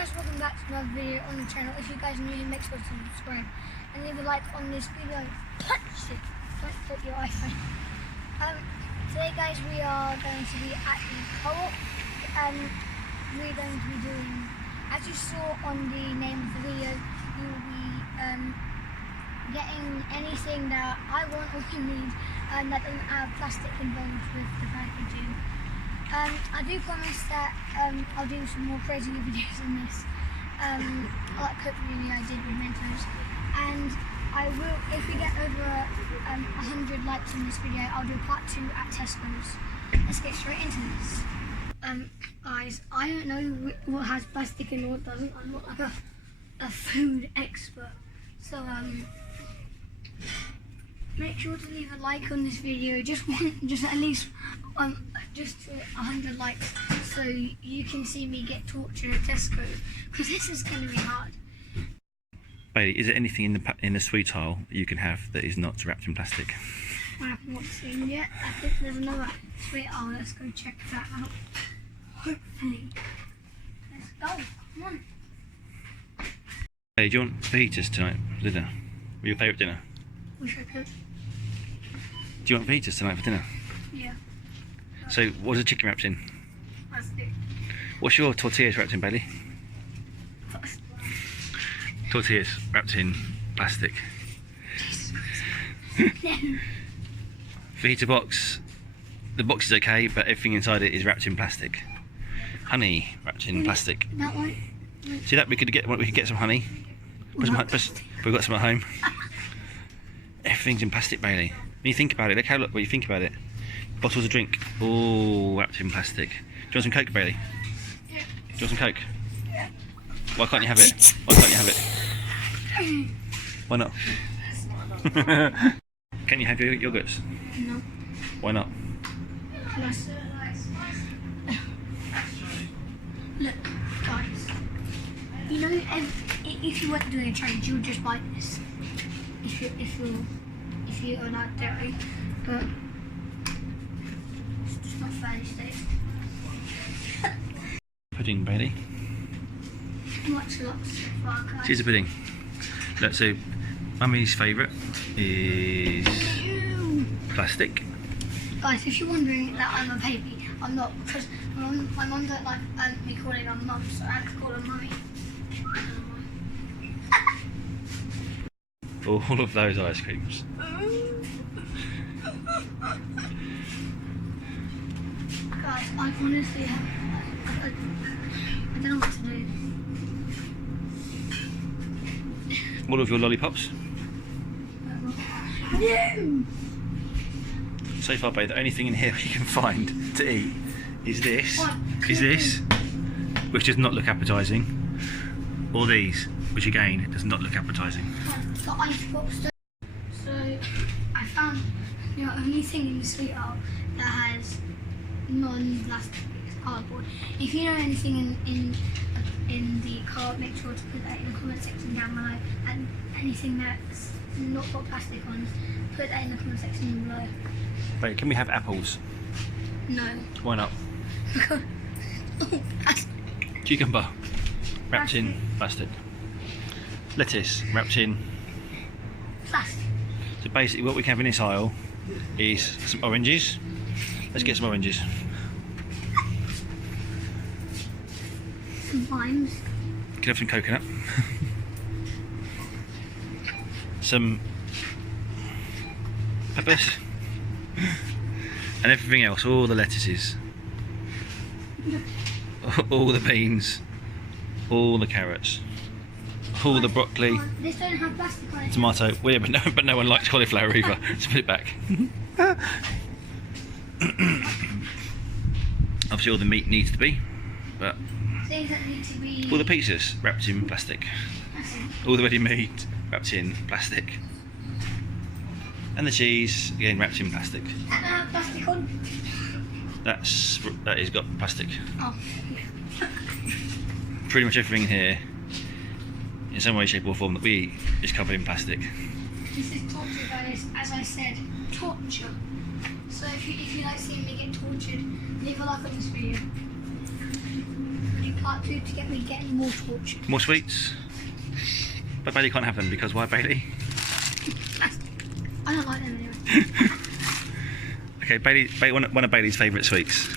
guys, welcome back to another video on the channel. If you guys are new, make sure to subscribe and leave a like on this video. Don't put your iPhone. Today guys, we are going to be at the co-op and we're going to be doing, as you saw on the name of the video, you will be getting anything that I want or you need that doesn't have plastic involved with the packaging. I do promise that I'll do some more crazy videos on this, like coop video I did with Mentos, and I will, if we get over 100 likes on this video, I'll do part 2 at Tesco's. Let's get straight into this. Guys, I don't know what has plastic and what doesn't. I'm not like a food expert, so make sure to leave a like on this video, just at least just to 100 likes, so you can see me get tortured at Tesco, because this is going to be hard. Bailey, is there anything in the sweet aisle that you can have that is not wrapped in plastic? I haven't not seen yet. I think there's another sweet aisle. Let's go check that out. Hopefully. Let's go. Come on. Hey, do you want fajitas tonight for dinner? What's your favourite dinner? Wish I could. Do you want fajitas tonight for dinner? Yeah. So, what is the chicken wrapped in? Plastic. What's your tortillas wrapped in, Bailey? Plastic. Tortillas wrapped in plastic. Fajita box. The box is okay, but everything inside it is wrapped in plastic. Honey wrapped in plastic. That one. See that? We could get some honey. We've got some at home. Everything's in plastic, Bailey. When you think about it, look what you think about it. Bottles of drink, all wrapped in plastic. Do you want some Coke, Bailey? Do you want some Coke? Why can't you have it? Why can't you have it? Why not? Can you have your yogurts? No. Why not? Look, guys. You know, if you weren't doing a challenge, you would just buy this. If you are not dairy, but it's just not fair these days. Pudding, Bailey. Lots. Here's a pudding. Look, so Mummy's favourite is plastic. Guys, if you're wondering that I'm a baby, I'm not, because my mum don't like me calling her mum, so I have to call her mummy. All of those ice creams. Guys, I honestly I don't know what to do. All of your lollipops. No! So far, babe, the only thing in here you can find to eat is this, which does not look appetising, or these, which again does not look appetising. The icebox. So I found the only thing in the sweet aisle that has non-plastic cardboard. If you know anything in the card, make sure to put that in the comment section down below. And anything that's not got plastic on, put that in the comment section below. Wait, can we have apples? No. Why not? Oh, plastic. Cucumber wrapped in plastic. Lettuce wrapped in Plastic. So basically what we can have in this aisle is some oranges. Let's get some oranges. Some limes. Can have some coconut. Some peppers. And everything else, all the lettuces. All the beans. All the carrots. All the broccoli. This don't have plastic on it. Tomato. Well, yeah, but no one likes cauliflower either. Let's put it back. Obviously all the meat needs to be, but Things that need to be. all the pizzas wrapped in plastic. All the ready meat wrapped in plastic. And the cheese, again, wrapped in plastic. That have plastic on. That has got plastic. Oh. Pretty much everything here, in some way, shape or form that we eat, is covered in plastic. This is torture, guys. As I said, torture. So if you like seeing me get tortured, leave a like on this video. part 2 to get me getting more torches. More sweets? But Bailey can't have them because why, Bailey? I don't like them anyway. Okay, Bailey, one of Bailey's favourite sweets.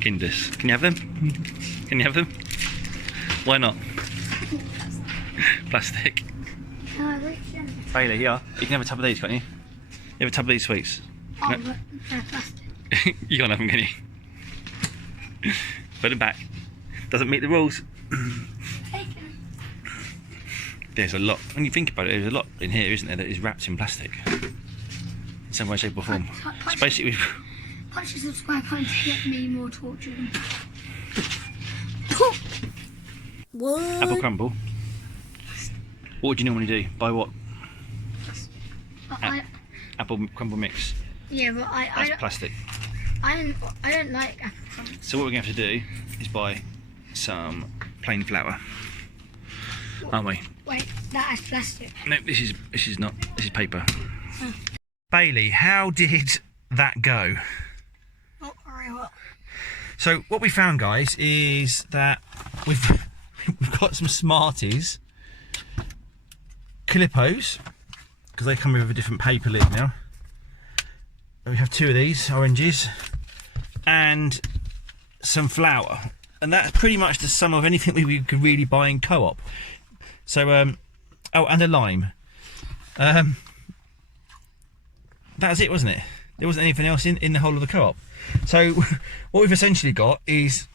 Kinders. Can you have them? Can you have them? Why not? Plastic. Bailey, here. You can have a tub of these, can't you? You have a tub of these sweets. Oh, No? but they're plastic. You can't have them, can you? Put them back. Doesn't meet the rules. Take them. There's a lot. When you think about it, there's a lot in here, isn't there, that is wrapped in plastic. In some way, shape or form. It's basically... Punch the subscribe button to get me more torture. What? Apple crumble. What would you normally do? Buy what? Apple crumble mix. Yeah, but That's plastic. I don't like apple crumble. So what we're going to have to do is buy some plain flour, aren't we? Wait, that is plastic. No, this is not. This is paper. Oh. Bailey, how did that go? Not very well. So what we found, guys, is that we've got some Smarties, Clippos, because they come with a different paper lid now. We have 2 of these oranges and some flour, and that's pretty much the sum of anything we could really buy in Co-op. So oh, and a lime. That's it, wasn't it? There wasn't anything else in the whole of the Co-op. So what we've essentially got is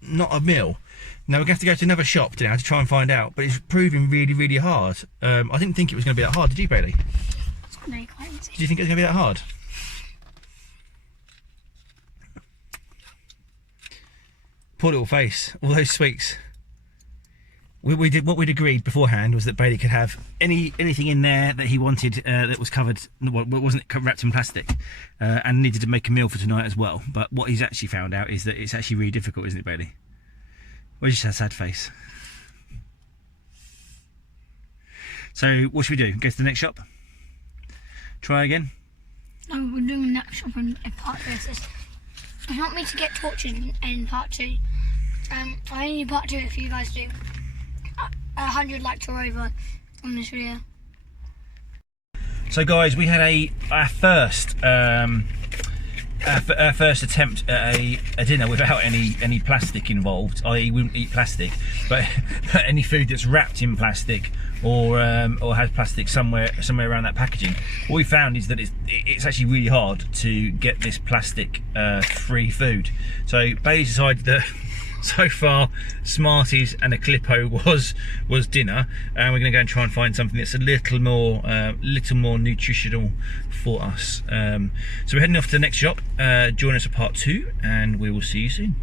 not a meal. Now we're going to have to go to another shop now to try and find out, but it's proving really, really hard. I didn't think it was going to be that hard, did you, Bailey? It's going to be quite easy. Did you think it was going to be that hard? Poor little face, all those sweets. We did what we'd agreed beforehand was that Bailey could have anything in there that he wanted that was covered, wasn't wrapped in plastic, and needed to make a meal for tonight as well. But what he's actually found out is that it's actually really difficult, isn't it, Bailey? Well, you just had a sad face. So what should we do? Go to the next shop? Try again? No, we're doing that shop in part 3. If you want me to get tortured in part 2, I only need part 2 if you guys do 100 likes or over on this video. So guys, we had our first attempt at a dinner without any plastic involved. I wouldn't eat plastic, but any food that's wrapped in plastic or has plastic somewhere around that packaging. What we found is that it's actually really hard to get this plastic free food. So Bailey decided that so far Smarties and a Clippo was dinner, and we're going to go and try and find something that's a little more nutritional for us. So we're heading off to the next shop. Join us for part 2 and we will see you soon.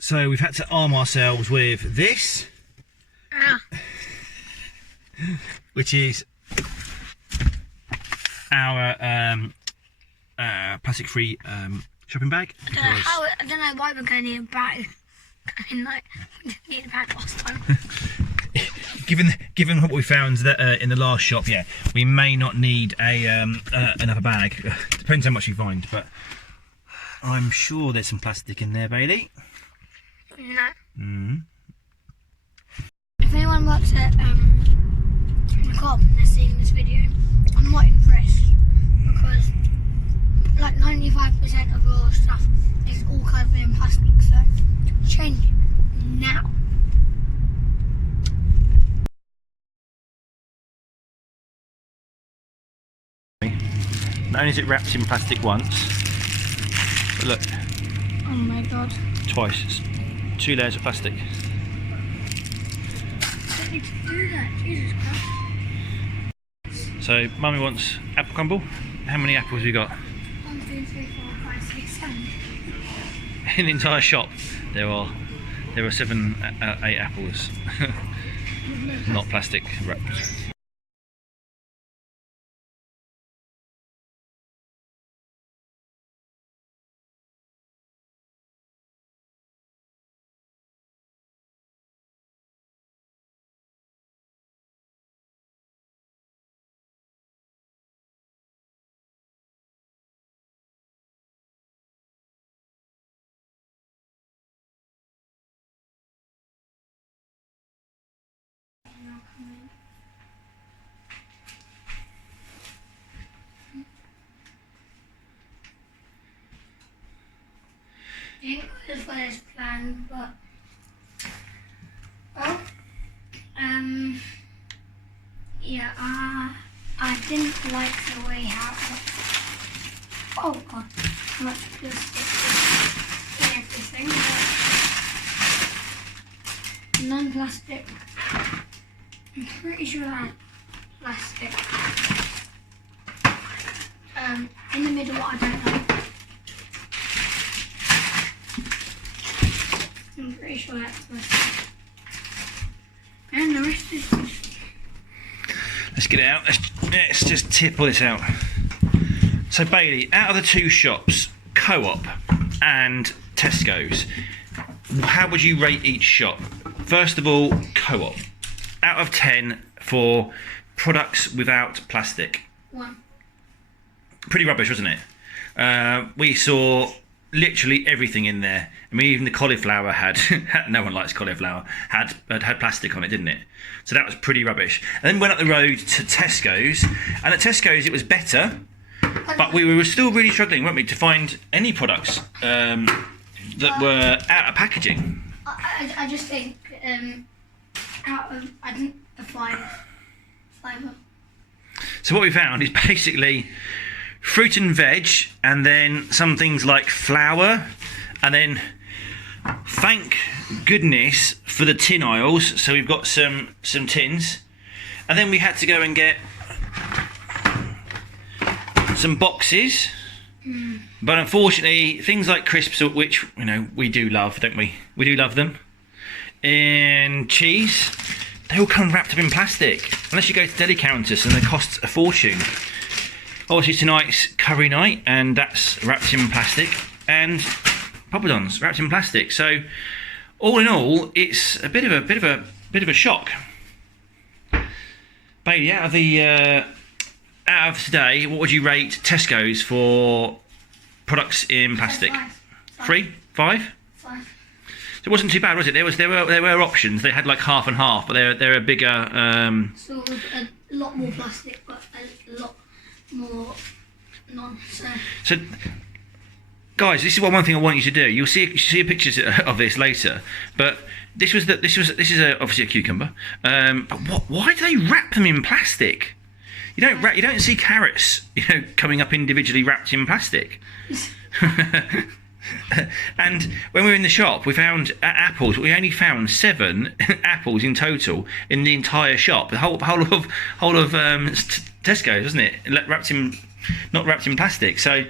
So we've had to arm ourselves with this, which is our plastic free shopping bag. I don't know why we're going to need a bag. I mean, like, we didn't need a bag last time. Given what we found that in the last shop, yeah, we may not need another bag. Depends how much you find, but I'm sure there's some plastic in there, Bailey. No. Mm. If anyone works at the co-op and they're seeing this video, I'm not impressed, because like 95% of your stuff is all covered in plastic, so change it now. Not only is it wrapped in plastic once, but look, Oh my god. twice. It's 2 layers of plastic. Don't need to do that, Jesus Christ. So Mummy wants apple crumble. How many apples have we got? 1, 2, 3, 4, 5, 6, 7. In the entire shop there are 7, 8 apples. Not plastic wrapped. as well as planned, but well, yeah, I didn't like the way how. Oh god, how much plastic in everything. Non-plastic. I'm pretty sure I had plastic. In the middle, I don't know. I'm pretty sure that's plastic. And the rest is just... Let's get it out. Let's just tip all this out. So Bailey, out of the two shops, Co-op and Tesco's, how would you rate each shop? First of all, Co-op. Out of 10 for products without plastic. 1. Pretty rubbish, wasn't it? We saw literally everything in there. I mean, even the cauliflower had, no one likes cauliflower, had plastic on it, didn't it? So that was pretty rubbish. And then we went up the road to Tesco's, and at Tesco's it was better, but we were still really struggling, weren't we, to find any products that were out of packaging. I just think out of the 5. So what we found is basically fruit and veg, and then some things like flour, and then thank goodness for the tin aisles. So we've got some tins, and then we had to go and get some boxes. But unfortunately, things like crisps, which we do love, don't we? We do love them. And cheese, they all come wrapped up in plastic. Unless you go to deli counters, and they cost a fortune. Obviously tonight's curry night, and that's wrapped in plastic, and poppadoms wrapped in plastic. So all in all, it's a bit of a shock. Bailey, out of today, what would you rate Tesco's for products in plastic? 3? 5? 5. So it wasn't too bad, was it? There were options. They had like half and half, but they're a bigger. Sort of a lot more plastic, but a lot more non. So, guys, this is one thing I want you to do. You'll see pictures of this later, but this is obviously a cucumber. But why do they wrap them in plastic? You don't see carrots, coming up individually wrapped in plastic. And when we were in the shop, we found apples. We only found 7 apples in total in the entire shop. The whole of Tesco's, wasn't it? Not wrapped in plastic. So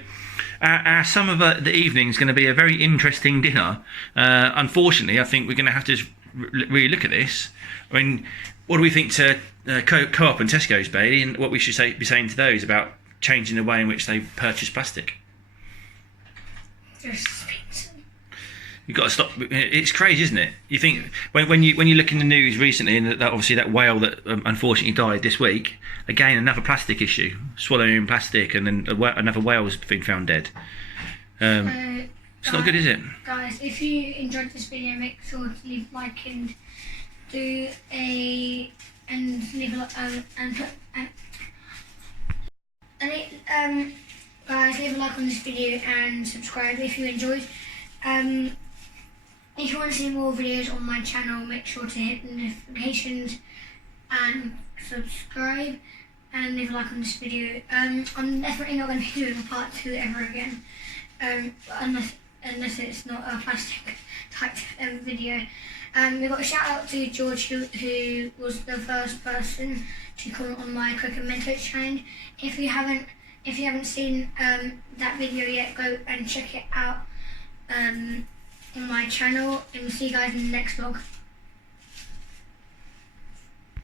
our sum of the evening is going to be a very interesting dinner. Unfortunately, I think we're going to have to really look at this. I mean, what do we think to Co-op and Tesco's, Bailey, and what we should be saying to those about changing the way in which they purchase plastic? You've got to stop. It's crazy, isn't it? You think when you look in the news recently, and that obviously that whale that unfortunately died this week, again another plastic issue, swallowing plastic, and then another whale has been found dead. It's not good, is it? Guys, if you enjoyed this video, make sure to leave a like and leave a like on this video and subscribe if you enjoyed. If you want to see more videos on my channel, make sure to hit the notifications and subscribe and leave a like on this video. I'm definitely not going to be doing a part 2 ever again, unless it's not a plastic type video. We got a shout out to George, who was the first person to comment on my Cook and Mentos challenge. If you haven't seen that video yet, go and check it out on my channel, and we'll see you guys in the next vlog.